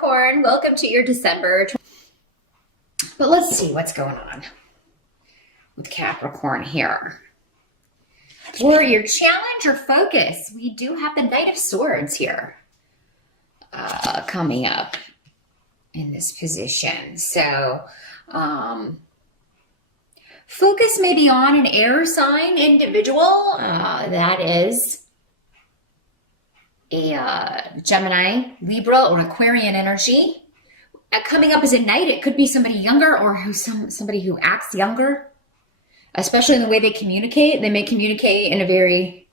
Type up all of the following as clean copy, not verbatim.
Capricorn, welcome to your December. But let's see what's going on with Capricorn here. For your challenge or focus, we do have the Knight of Swords here coming up in this position. So focus may be on an air sign individual. That is a Gemini, Libra, or Aquarian energy. Coming up as a knight, it could be somebody younger or somebody who acts younger, especially in the way they communicate. They may communicate in a very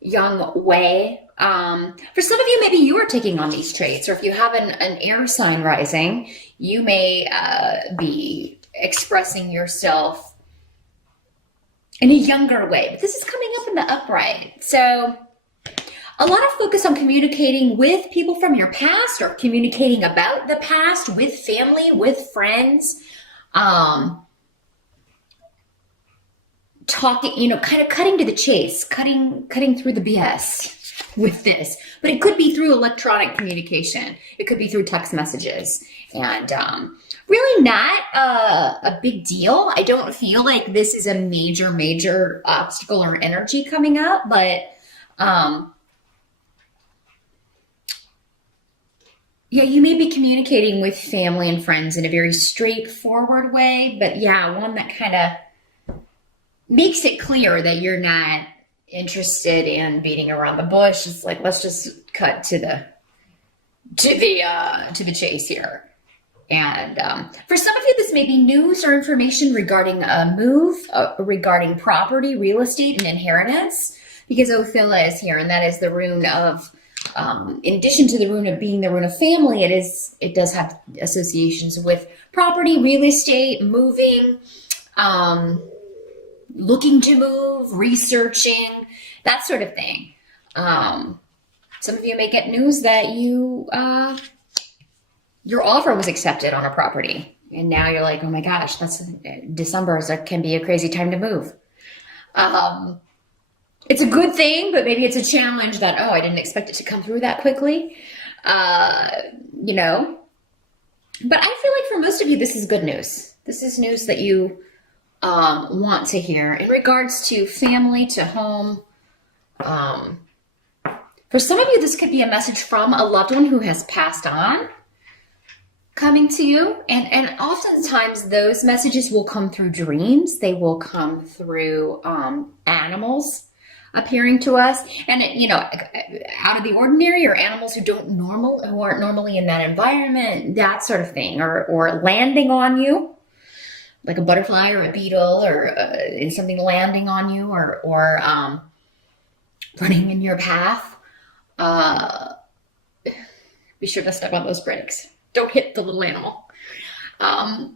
young way. For some of you, maybe you are taking on these traits, or if you have an air sign rising, you may be expressing yourself in a younger way. But this is coming up in the upright. So a lot of focus on communicating with people from your past or communicating about the past with family, with friends. Talking, kind of cutting to the chase, cutting through the BS with this. But it could be through electronic communication. It could be through text messages. And really not a big deal. I don't feel like this is a major obstacle or energy coming up, but yeah, you may be communicating with family and friends in a very straightforward way, but yeah, one that kind of makes it clear that you're not interested in beating around the bush. It's like, let's just cut to the chase here. And for some of you, this may be news or information regarding a move, regarding property, real estate, and inheritance, because Ophila is here, and that is the rune of, in addition to the rune of being the rune of family, it does have associations with property, real estate, moving, looking to move, researching, that sort of thing. Some of you may get news that your offer was accepted on a property, and now you're like, oh my gosh, December can be a crazy time to move. It's a good thing, but maybe it's a challenge that, I didn't expect it to come through that quickly. But I feel like for most of you, this is good news. This is news that you want to hear in regards to family, to home. For some of you, this could be a message from a loved one who has passed on coming to you. And oftentimes those messages will come through dreams. They will come through animals appearing to us, and out of the ordinary, or animals who aren't normally in that environment, that sort of thing, or landing on you, like a butterfly or a beetle, or something landing on you, or running in your path. Be sure to step on those brakes. Don't hit the little animal. That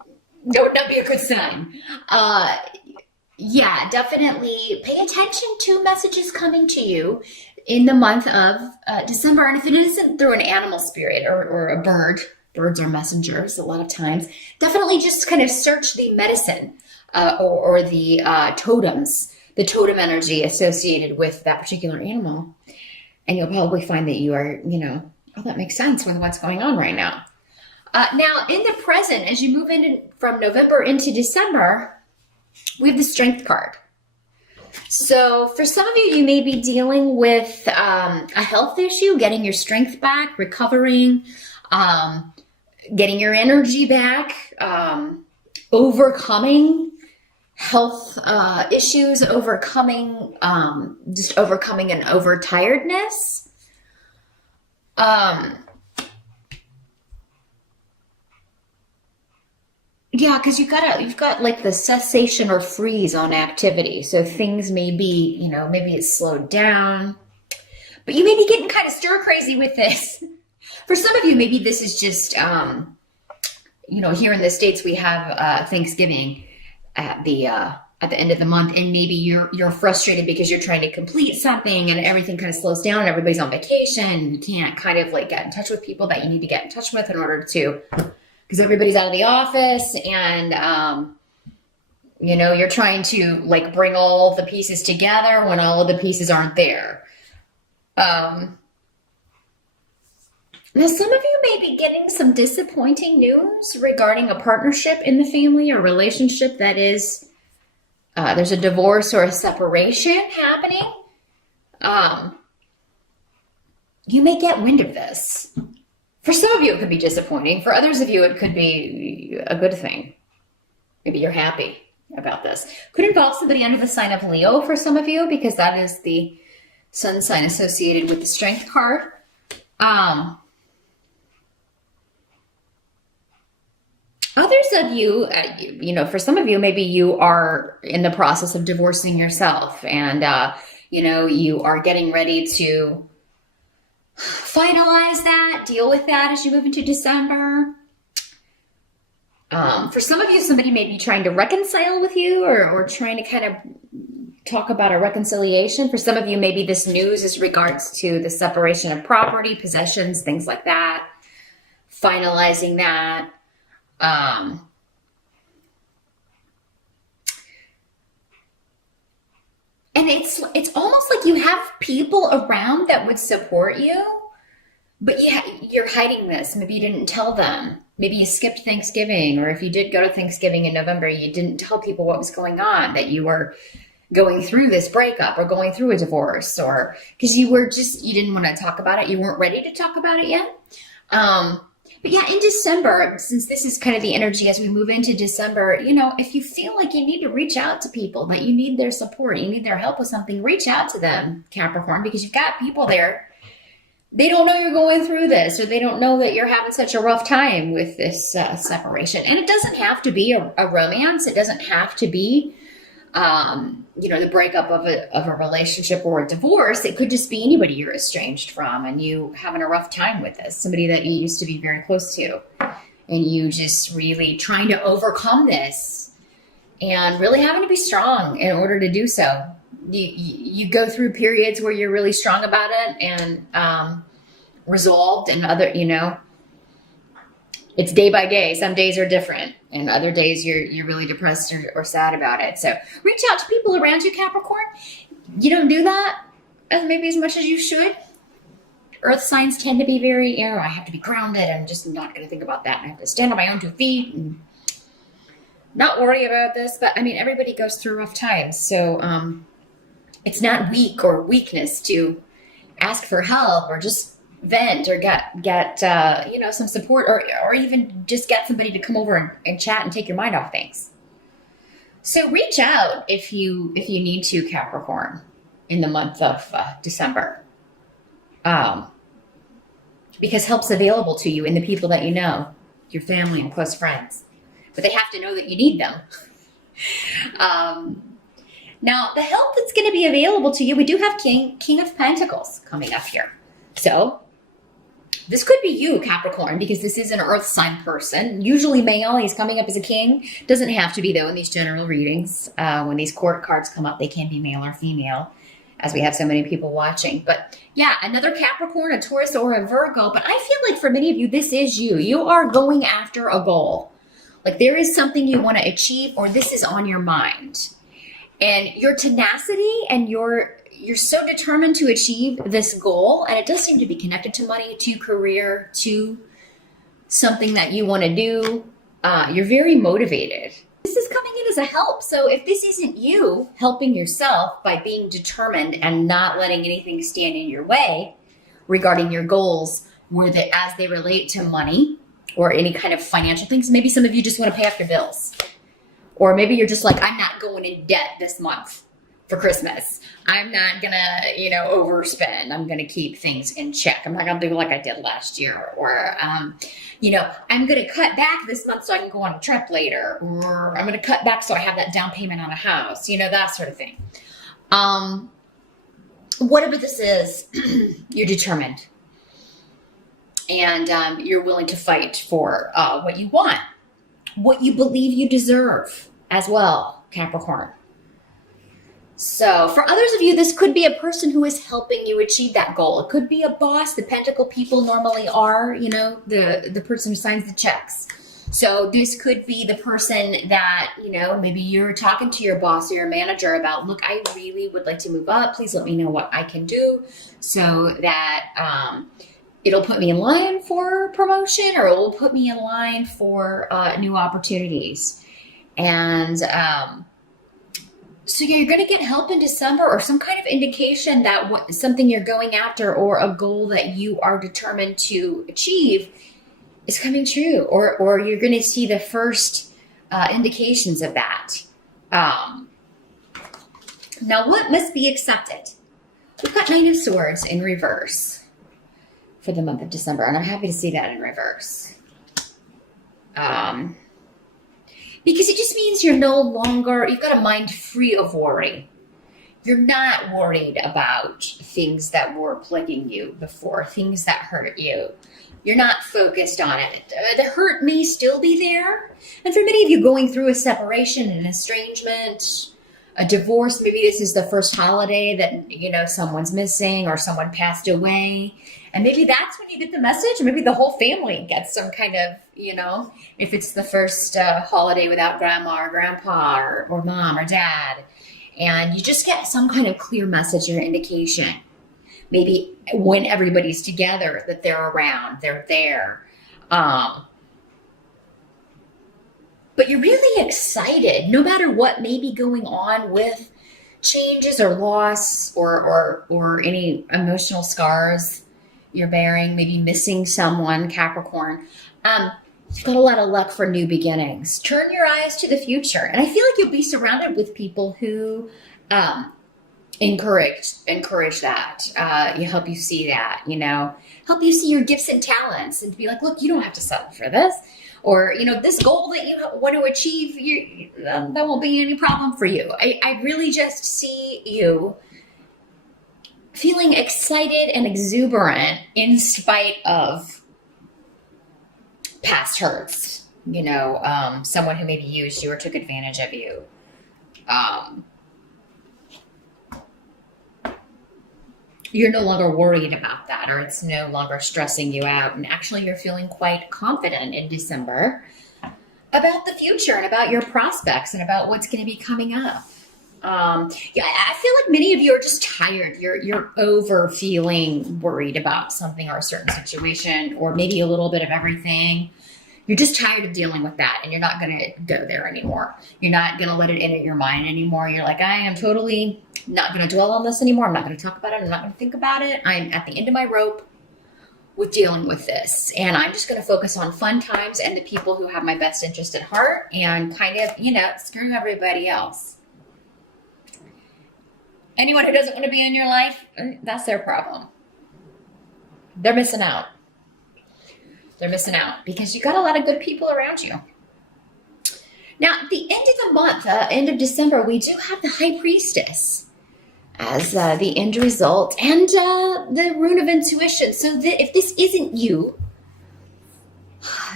would not be a good sign. Yeah, definitely pay attention to messages coming to you in the month of December. And if it isn't through an animal spirit or a bird, birds are messengers a lot of times, definitely just kind of search the medicine or the totems, the totem energy associated with that particular animal. And you'll probably find that you are, that makes sense with what's going on right now. Now, in the present, as you move from November into December, we have the Strength card. So for some of you, you may be dealing with a health issue, getting your strength back, recovering, getting your energy back, overcoming health issues, overcoming an overtiredness. Yeah, because you've got like the cessation or freeze on activity. So things may be, maybe it's slowed down, but you may be getting kind of stir crazy with this. For some of you, maybe this is just, here in the States, we have Thanksgiving at the end of the month, and maybe you're frustrated because you're trying to complete something and everything kind of slows down and everybody's on vacation. You can't kind of like get in touch with people that you need to get in touch with in order to, because everybody's out of the office, and you're trying to like bring all the pieces together when all of the pieces aren't there. Now, some of you may be getting some disappointing news regarding a partnership in the family or relationship that is, there's a divorce or a separation happening. You may get wind of this. For some of you, it could be disappointing. For others of you, it could be a good thing. Maybe you're happy about this. Could involve somebody under the sign of Leo for some of you, because that is the sun sign associated with the Strength card. Others of you, for some of you, maybe you are in the process of divorcing yourself, and, you are getting ready to finalize that, deal with that as you move into December. For some of you, somebody may be trying to reconcile with you or trying to kind of talk about a reconciliation. For some of you, maybe this news is regards to the separation of property, possessions, things like that, finalizing that. And it's almost like you have people around that would support you, but you're hiding this. Maybe you didn't tell them. Maybe you skipped Thanksgiving, or if you did go to Thanksgiving in November, you didn't tell people what was going on, that you were going through this breakup or going through a divorce, or because you didn't want to talk about it. You weren't ready to talk about it yet. But yeah, in December, since this is kind of the energy as we move into December, if you feel like you need to reach out to people, that you need their support, you need their help with something, reach out to them, Capricorn, because you've got people there. They don't know you're going through this, or they don't know that you're having such a rough time with this separation. And it doesn't have to be a romance. It doesn't have to be, the breakup of a relationship or a divorce. It could just be anybody you're estranged from and you having a rough time with this, somebody that you used to be very close to, and you just really trying to overcome this and really having to be strong in order to do so. You go through periods where you're really strong about it and resolved, and other, it's day by day. Some days are different, and other days you're really depressed or sad about it. So reach out to people around you, Capricorn. You don't do that maybe as much as you should. Earth signs tend to be very, I have to be grounded. I'm just not going to think about that. I have to stand on my own 2 feet and not worry about this. But everybody goes through rough times. So it's not weak or weakness to ask for help or just vent or get some support, or even just get somebody to come over and chat and take your mind off things. So reach out if you need to, Capricorn, in the month of December, because help's available to you in the people that you know, your family and close friends, but they have to know that you need them. Now, the help that's going to be available to you, we do have King of Pentacles coming up here. So this could be you, Capricorn, because this is an earth sign person. Usually male, he's coming up as a king. Doesn't have to be, though, in these general readings. When these court cards come up, they can be male or female, as we have so many people watching. But yeah, another Capricorn, a Taurus, or a Virgo. But I feel like for many of you, this is you. You are going after a goal. Like there is something you want to achieve, or this is on your mind. And your tenacity and you're so determined to achieve this goal, and it does seem to be connected to money, to career, to something that you want to do. You're very motivated. This is coming in as a help. So if this isn't you helping yourself by being determined and not letting anything stand in your way regarding your goals, as they relate to money or any kind of financial things, maybe some of you just want to pay off your bills. Or maybe you're just like, I'm not going in debt this month for Christmas. I'm not going to, overspend. I'm going to keep things in check. I'm not going to do like I did last year. Or, I'm going to cut back this month so I can go on a trip later. Or I'm going to cut back so I have that down payment on a house, that sort of thing. Whatever this is, you're determined. And you're willing to fight for what you want, what you believe you deserve as well, Capricorn. So for others of you, this could be a person who is helping you achieve that goal. It could be a boss. The Pentacle people normally are, the person who signs the checks. So this could be the person that, maybe you're talking to your boss or your manager about, look, I really would like to move up. Please let me know what I can do so that it'll put me in line for promotion, or it will put me in line for new opportunities. And so yeah, you're going to get help in December, or some kind of indication that something you're going after or a goal that you are determined to achieve is coming true, or you're going to see the first indications of that. Now, what must be accepted? We've got Knight of Swords in reverse for the month of December, and I'm happy to see that in reverse. Because it just means you've got a mind free of worry. You're not worried about things that were plaguing you before, things that hurt you. You're not focused on it. The hurt may still be there. And for many of you going through a separation, an estrangement, a divorce, maybe this is the first holiday that, someone's missing or someone passed away. And maybe that's when you get the message. Maybe the whole family gets some kind of, if it's the first holiday without grandma or grandpa or mom or dad. And you just get some kind of clear message or indication. Maybe when everybody's together, that they're around, they're there. But you're really excited, no matter what may be going on with changes or loss or any emotional scars you're bearing, maybe missing someone, Capricorn. You've got a lot of luck for new beginnings. Turn your eyes to the future. And I feel like you'll be surrounded with people who encourage that. You help you see that, help you see your gifts and talents and be like, look, you don't have to settle for this. Or, this goal that you want to achieve, that won't be any problem for you. I really just see you feeling excited and exuberant in spite of past hurts. Someone who maybe used you or took advantage of you. You're no longer worried about that, or it's no longer stressing you out. And actually, you're feeling quite confident in December about the future and about your prospects and about what's going to be coming up. I feel like many of you are just tired. You're over feeling worried about something or a certain situation, or maybe a little bit of everything. You're just tired of dealing with that, and you're not going to go there anymore. You're not going to let it enter your mind anymore. You're like, I am totally not going to dwell on this anymore. I'm not going to talk about it. I'm not going to think about it. I'm at the end of my rope with dealing with this. And I'm just going to focus on fun times and the people who have my best interest at heart, and kind of, screw everybody else. Anyone who doesn't want to be in your life, that's their problem. They're missing out. They're missing out because you got a lot of good people around you. Now, at the end of the month, end of December, we do have the High Priestess as the end result, and the Rune of Intuition. So if this isn't you,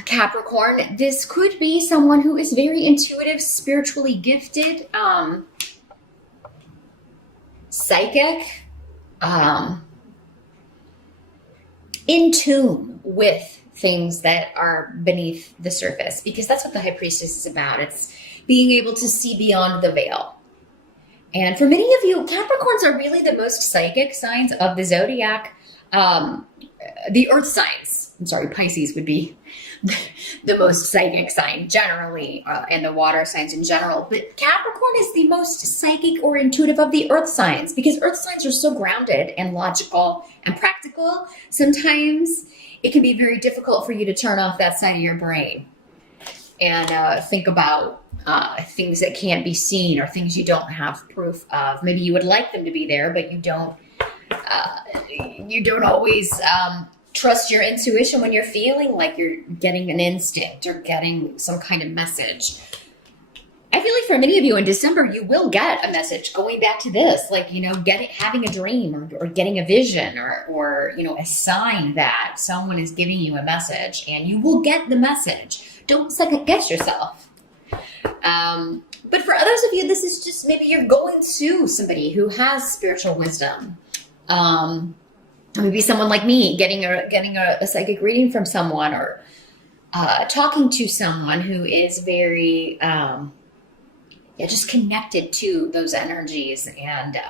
Capricorn, this could be someone who is very intuitive, spiritually gifted, psychic, in tune with things that are beneath the surface, because that's what the High Priestess is about. It's being able to see beyond the veil. And for many of you, Capricorns are really the most psychic signs of the zodiac. The earth signs, Pisces would be the most psychic sign generally, and the water signs in general. But Capricorn is the most psychic or intuitive of the earth signs, because earth signs are so grounded and logical and practical. Sometimes it can be very difficult for you to turn off that side of your brain and think about things that can't be seen, or things you don't have proof of. Maybe you would like them to be there, but you don't always trust your intuition when you're feeling like you're getting an instinct or getting some kind of message. I feel like for many of you in December, you will get a message going back to this, like, having a dream or getting a vision or a sign that someone is giving you a message, and you will get the message. Don't second guess yourself. But for others of you, this is just maybe you're going to somebody who has spiritual wisdom. Maybe someone like me getting a psychic reading from someone, or talking to someone who is very just connected to those energies, and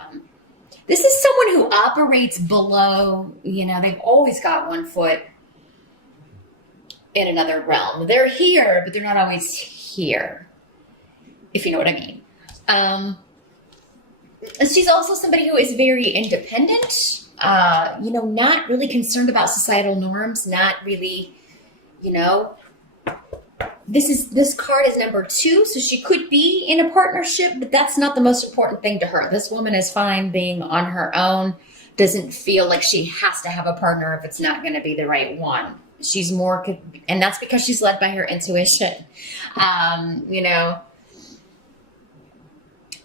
This is someone who operates below, they've always got one foot in another realm. They're here, but they're not always here, if you know what I mean. She's also somebody who is very independent, not really concerned about societal norms, not really, this card is number 2, so she could be in a partnership, but that's not the most important thing to her. This woman is fine being on her own, doesn't feel like she has to have a partner if it's not going to be the right one. She's more, and that's because she's led by her intuition,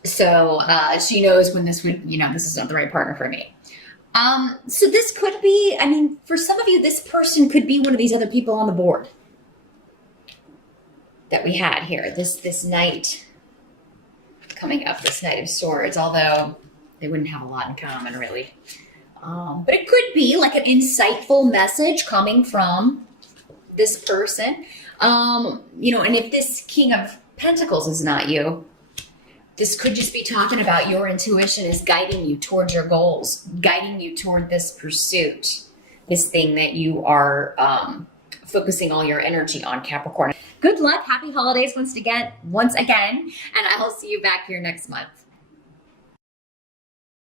So she knows when this is not the right partner for me. So this could be, for some of you, this person could be one of these other people on the board that we had here. This knight coming up, this Knight of Swords, although they wouldn't have a lot in common, really. But it could be like an insightful message coming from this person. And if this King of Pentacles is not you, this could just be talking about your intuition is guiding you towards your goals, guiding you toward this pursuit, this thing that you are focusing all your energy on, Capricorn. Good luck. Happy holidays once again, and I'll see you back here next month.